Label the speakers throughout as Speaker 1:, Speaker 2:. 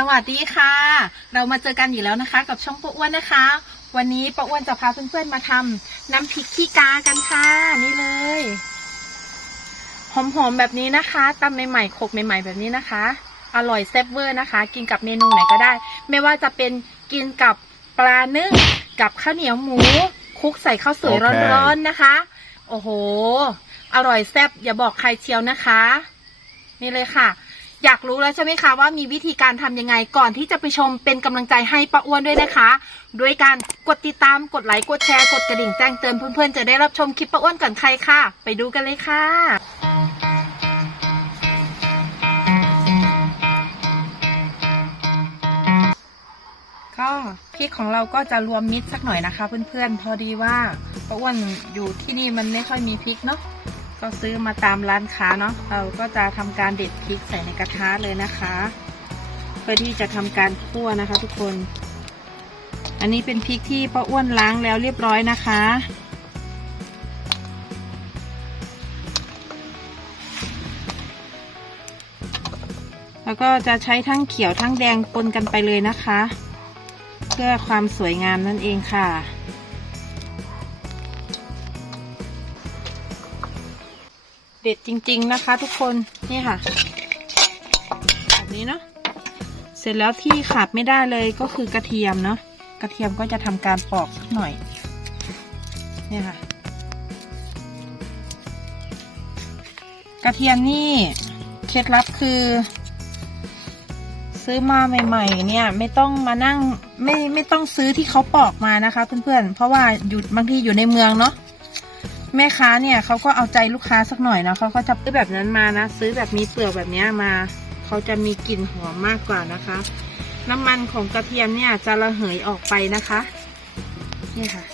Speaker 1: สวัสดีค่ะ เรามาเจอกันอีกแล้วนะคะ กับช่องป้าอ้วนนะคะ วันนี้ป้าอ้วนจะพาเพื่อนๆมาทำน้ำพริกขี้กากันค่ะ นี่เลยหอมๆแบบนี้นะคะตำใหม่ๆโขกใหม่ ๆ แบบนี้นะคะ อร่อยแซ่บเวอร์นะคะ กินกับเมนูไหนก็ได้ ไม่ว่าจะเป็นกินกับปลานึ่งกับข้าวเหนียวหมูคลุกใส่ข้าวสวยร้อนๆนะคะ โอ้โห อร่อยแซ่บอย่าบอกใครเชียวนะคะ นี่เลยค่ะ อยากรู้แล้วใช่ไหมคะว่ามีวิธีการทำยังไงก่อนที่จะไปชมเป็นกำลังใจให้ป้าอ้วนด้วยนะคะด้วยการกดติดตามกดไลค์กดแชร์กดกระดิ่งแจ้งเตือนเพื่อนๆจะได้รับชมคลิปป้าอ้วนก่อนใครค่ะ ไปดูกันเลยค่ะ ก็พริกของเราก็จะรวมมิตรสักหน่อยนะคะ เพื่อนๆพอดีว่าป้าอ้วนอยู่ที่นี่มันไม่ค่อยมีพริกเนาะ ก็ซื้อมาตามร้านค้าเนาะเราก็จะทำการเด็ดพริกใส่ในกระทะเลยนะคะ เพื่อที่จะทำการคั่วนะคะ ทุกคน อันนี้เป็นพริกที่ป้าอ้วนล้างแล้วเรียบร้อยนะคะแล้วก็จะใช้ทั้งเขียวทั้งแดงปนกันไปเลยนะคะ เพื่อความสวยงามนั่นเองค่ะ เด็ดจริง ๆนะคะ ทุกคนนี่ค่ะแบบนี้เนาะเสร็จแล้วที่ขาดไม่ได้เลยก็คือกระเทียมเนาะกระเทียมก็จะทำการปอกสักหน่อยเนี่ยค่ะ กระเทียมนี่เคล็ดลับคือ ซื้อมาใหม่ ๆ เนี่ย ไม่ต้องมานั่งไม่ไม่ต้องซื้อที่เขาปอกมานะคะ เพื่อนๆเพราะว่าอยู่บางทีอยู่ในเมืองเนาะ แม่ค้าเนี่ยเขาก็เอาใจลูกค้าสักหน่อยนะเขาก็จะซื้อแบบนั้นมานะ ซื้อแบบมีเปลือกแบบนี้มาเขาจะมีกลิ่นหอมมากกว่านะคะ น้ำมันของกระเทียมเนี่ยจะระเหยออกไปนะคะนี่ค่ะ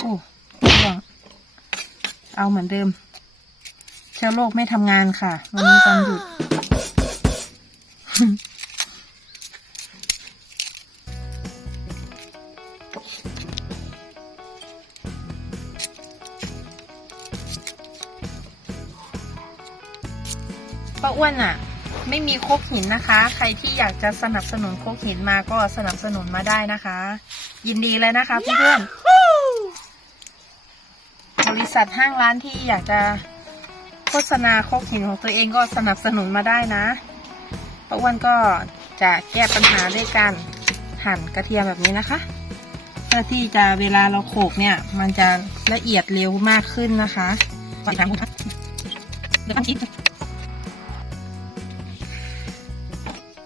Speaker 1: โอ้เอาเหมือนเดิมเชื้อโรคไม่ทำงานค่ะ วันนี้วันหยุด อ้วนอะ ไม่มีโคกหินนะคะ ใครที่อยากจะสนับสนุนโคกหินมาก็สนับสนุนมาได้นะคะ ยินดีเลยนะคะเพื่อนๆบริษัทห้างร้านที่อยากจะโฆษณาโคกหินของตัวเองก็สนับสนุนมาได้นะป้าอ้วนก็จะแก้ปัญหาด้วยการหั่นกระเทียมแบบนี้นะคะเพื่อที่จะเวลาเราโขกเนี่ย มันจะละเอียดเร็วมากขึ้นนะคะวันทางคุณเดี๋ยวทำอีกค่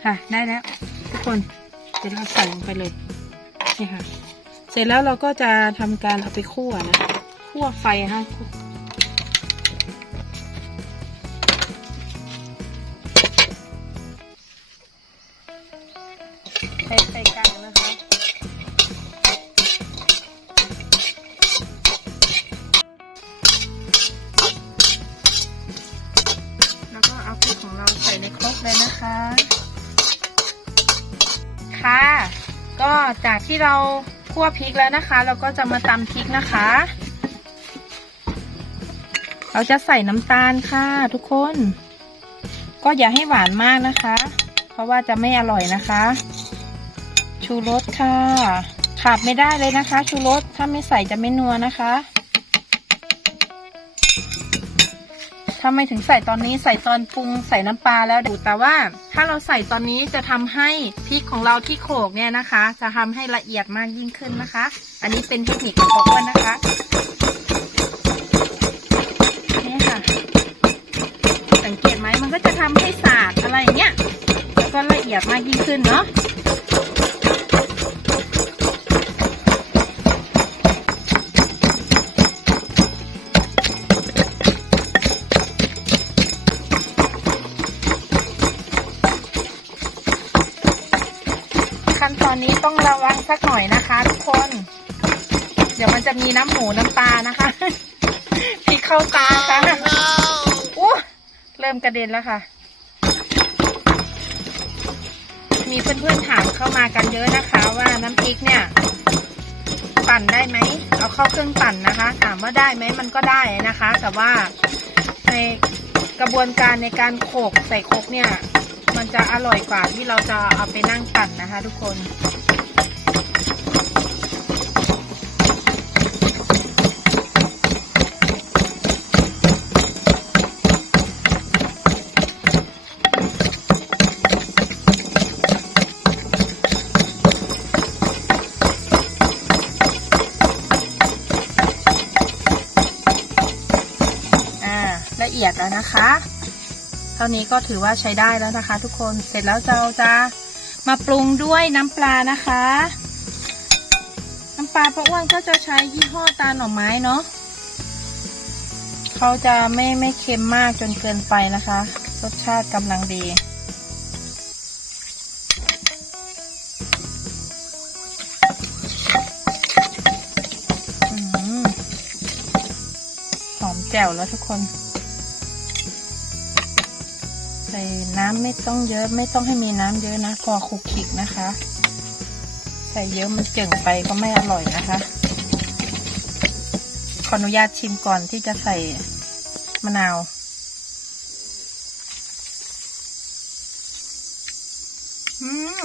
Speaker 1: ค่ะ ได้แล้ว ทุกคนเดี๋ยวเราใส่ลงไปเลยนี่ค่ะ เสร็จแล้วเราก็จะทำการเอาไปคั่วนะคั่วไฟฮะใส่ใส่กัน ที่เราคั่วพริกแล้วนะคะ เราก็จะมาตำพริกนะคะ เราจะใส่น้ำตาลค่ะทุกคน ก็อย่าให้หวานมากนะคะ เพราะว่าจะไม่อร่อยนะคะ ชูรสค่ะ ขาดไม่ได้เลยนะคะ ชูรสถ้าไม่ใส่จะไม่นัวนะคะ ทำไมถึงใส่ตอนนี้ใส่ตอนปรุงใส่น้ำปลาแล้วดูแต่ว่าถ้าเราใส่ตอนนี้จะทำให้พริกของเราที่โขกเนี่ยนะคะ จะทำให้ละเอียดมากยิ่งขึ้นนะคะ อันนี้เป็นเทคนิคของปอกอ้วนนะคะนี่ค่ะ สังเกตไหมมันก็จะทำให้สาดอะไรเงี้ยแล้วก็ละเอียดมากยิ่งขึ้นเนาะ อนนี้ต้องระวังสักหน่อยนะคะทุกคน เดี๋ยวมันจะมีน้ำหมูน้ำปลานะคะพริกเข้าตาค่ะอู้เริ่มกระเด็นแล้วค่ะ มีเพื่อนๆถามเข้ามากันเยอะนะคะ ว่าน้ำพริกเนี่ย ปั่นได้ไหมเอาเข้าเครื่องปั่นนะคะ ถามว่าได้ไหมมันก็ได้นะคะ แต่ว่าในกระบวนการในการโขกใส่ครกเนี่ย มันจะอร่อยกว่าที่เราจะเอาไปนั่งปั่นนะคะทุกคนอ่าละเอียดแล้วนะคะ เท่านี้ก็ถือว่าใช้ได้แล้วนะคะ ทุกคนเสร็จแล้วเราจะมาปรุงด้วยน้ำปลานะคะ น้ำปลาป้าอ้วนก็จะใช้ยี่ห้อตาหน่อไม้เนาะเขาจะไม่ไม่เค็มมากจนเกินไปนะคะ รสชาติกำลังดี หอมแจ่วแล้วทุกคน ส่น้ำไม่ต้องเยอะไม่ต้องให้มีน้ำเยอะนะ พอคลุกคลิกนะคะ ใส่เยอะมันเก่งไปก็ไม่อร่อยนะคะ ขออนุญาตชิมก่อนที่จะใส่มะนาวอืม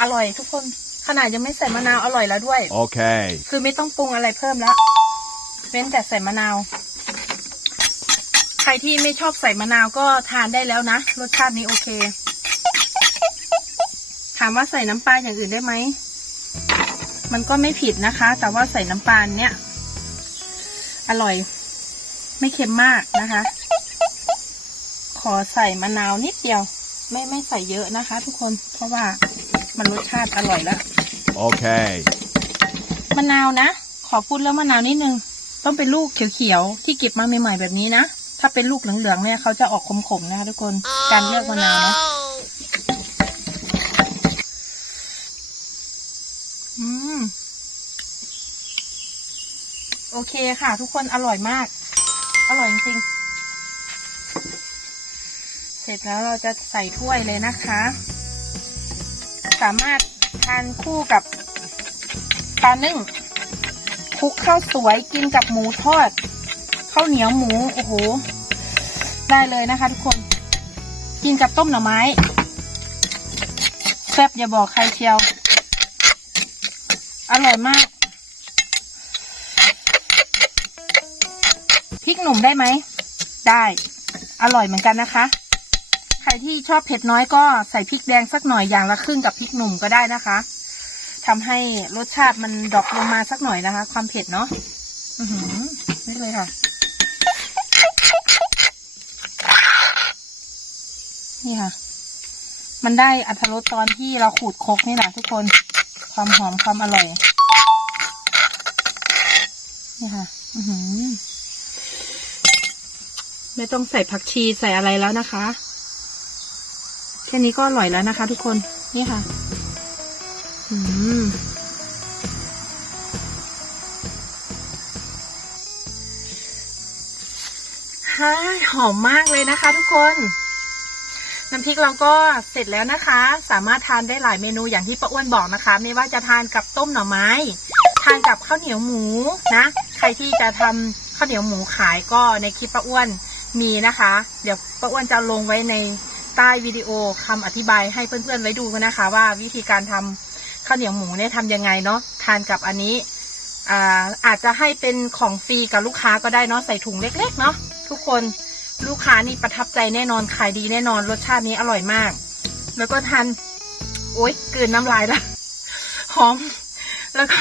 Speaker 1: อร่อยทุกคน ขนาดยังไม่ใส่มะนาวอร่อยแล้วด้วย
Speaker 2: Okay.
Speaker 1: คือไม่ต้องปรุงอะไรเพิ่มแล้วเว้นแต่ใส่มะนาวใค รที่ไม่ชอบใส่มะนาวก็ทานได้แล้วนะ รสชาตินี้โอเค ถามว่าใส่น้ำปลาอย่างอื่นได้ไหม มันก็ไม่ผิดนะคะ แต่ว่าใส่น้ำปลาเนี้ยอร่อย ไม่เค็มมากนะคะ ขอใส่มะนาวนิดเดียว ไม่ไม่ใส่เยอะนะคะ ทุกคน เพราะว่ามันรสชาติอร่อยแล้ว
Speaker 2: Okay.
Speaker 1: มะนาวนะ ขอพูดเรื่องมะนาวนิดนึง ต้องเป็นลูกเขียวๆที่เก็บมาใหม่ๆแบบนี้นะ ถ้าเป็นลูกเหลืองๆเนี่ยเขาจะออกขมๆนะคะทุกคน การเลือกมะนาวนะอืม โอเคค่ะ ทุกคนอร่อยมาก อร่อยจริงๆ เสร็จแล้วเราจะใส่ถ้วยเลยนะคะ สามารถทานคู่กับปลานึ่งคลุกข้าวสวยกินกับหมูทอดข้าวเหนียวหมู โอ้โห ได้เลยนะคะ ทุกคน กินกับต้มหน่อไม้แซ่บอย่าบอกใครเชียว อร่อยมากพริกหนุ่มได้ไหม ได้ อร่อยเหมือนกันนะคะ ใครที่ชอบเผ็ดน้อยก็ใส่พริกแดงสักหน่อยอย่างละครึ่งกับพริกหนุ่มก็ได้นะคะทำให้รสชาติมันดรอปลงมาสักหน่อยนะคะ ความเผ็ดเนาะ อือหือนี่เลยค่ะ นี่ค่ะ มันได้อัตรสตอนที่เราขูดครกนี่แหละทุกคน ความหอมความอร่อย นี่ค่ะ อือหือไม่ต้องใส่ผักชีใส่อะไรแล้วนะคะ แค่นี้ก็อร่อยแล้วนะคะ ทุกคน นี่ค่ะ อืมฮ่าหอมมากเลยนะคะทุกคน น้ำพริกเราก็เสร็จแล้วนะคะ สามารถทานได้หลายเมนูอย่างที่ป้าอ้วนบอกนะคะ ไม่ว่าจะทานกับต้มหน่อไม้ ทานกับข้าวเหนียวหมูนะ ใครที่จะทำข้าวเหนียวหมูขายก็ในคลิปป้าอ้วนมีนะคะ เดี๋ยวป้าอ้วนจะลงไว้ในใต้วิดีโอคำอธิบายให้เพื่อนๆไว้ดูนะคะ ว่าวิธีการทำข้าวเหนียวหมูเนี่ยทำยังไงเนาะทานกับอันนี้อ่าอาจจะให้เป็นของฟรีกับลูกค้าก็ได้เนาะใส่ถุงเล็ก ๆ เนาะทุกคน ลูกค้านี่ประทับใจแน่นอนขายดีแน่นอนรสชาตินี้อร่อยมาก แล้วก็ทานโอ๊ยกลืนน้ำลายละหอม แล้วก็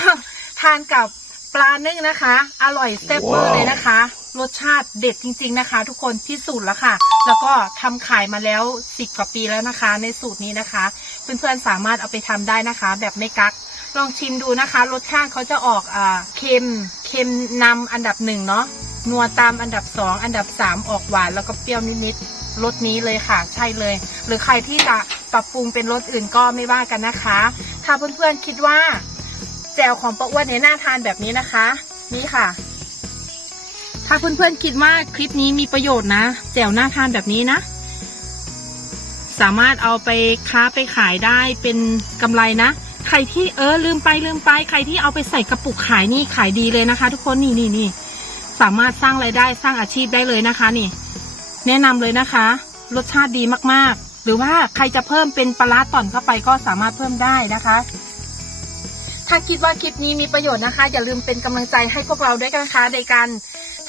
Speaker 1: ทานกับปลานึ่งนะคะ อร่อยแซ่บเวอร์เลยนะคะ รสชาติเด็ดจริง ๆนะคะ ทุกคนที่สูตรแล้วค่ะ แล้วก็ทำขายมาแล้วสิบกว่าปีแล้วนะคะ ในสูตรนี้นะคะ เพื่อนๆสามารถเอาไปทำได้นะคะ แบบไม่กักลองชิมดูนะคะ รสชาติเขาจะออกอ่าเค็มเค็มนำอันดับหนึ่งเนาะ นัวตามอันดับสองอันดับสามออกหวานแล้วก็เปรี้ยวนิดๆรสนี้เลยค่ะ ใช่เลย หรือใครที่จะปรับปรุงเป็นรสอื่นก็ไม่ว่ากันนะคะ ถ้าเพื่อนๆคิดว่า แจ่วของป้าอ้วนเนี่ยน่าทานแบบนี้นะคะ นี่ค่ะ ถ้าเพื่อนๆคิดว่าคลิปนี้มีประโยชน์นะ แจ่วน่าทานแบบนี้นะ สามารถเอาไปค้าไปขายได้เป็นกำไรนะใครที่เออลืมไปลืมไป ใครที่เอาไปใส่กระปุกขายนี่ขายดีเลยนะคะ ทุกคนนี่นี่นี่ สามารถสร้างไรายได้สร้างอาชีพได้เลยนะคะนี่ แนะนำเลยนะคะ รสชาติดีมากๆ หรือว่าใครจะเพิ่มเป็นปลาร้าต่อนเข้าไปก็สามารถเพิ่มได้นะคะ ถ้าคิดว่าคลิปนี้มีประโยชน์นะคะ อย่าลืมเป็นกำลังใจให้พวกเราด้วยกันนะคะในการ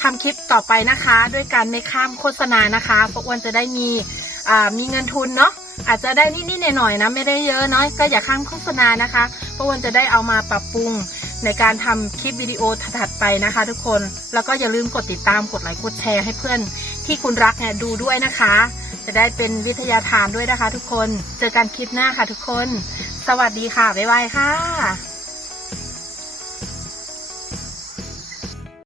Speaker 1: ทำคลิปต่อไปนะคะ ด้วยการไม่ข้ามโฆษณานะคะพวกอ้วนจะได้มีมีเงินทุนเนาะอาจจะได้นิดๆหน่อยๆนะไม่ได้เยอะเนาะก็อย่าข้ามโฆษณานะคะพวกอ้วนจะได้เอามาปรับปรุง ในการทำคลิปวิดีโอถัดไปนะคะ ทุกคน แล้วก็อย่าลืมกดติดตามกดไลค์กดแชร์ให้เพื่อนที่คุณรักเนี่ยดูด้วยนะคะ จะได้เป็นวิทยาทานด้วยนะคะ ทุกคน เจอกันคลิปหน้าค่ะ ทุกคน สวัสดีค่ะ บ๊ายบายค่ะ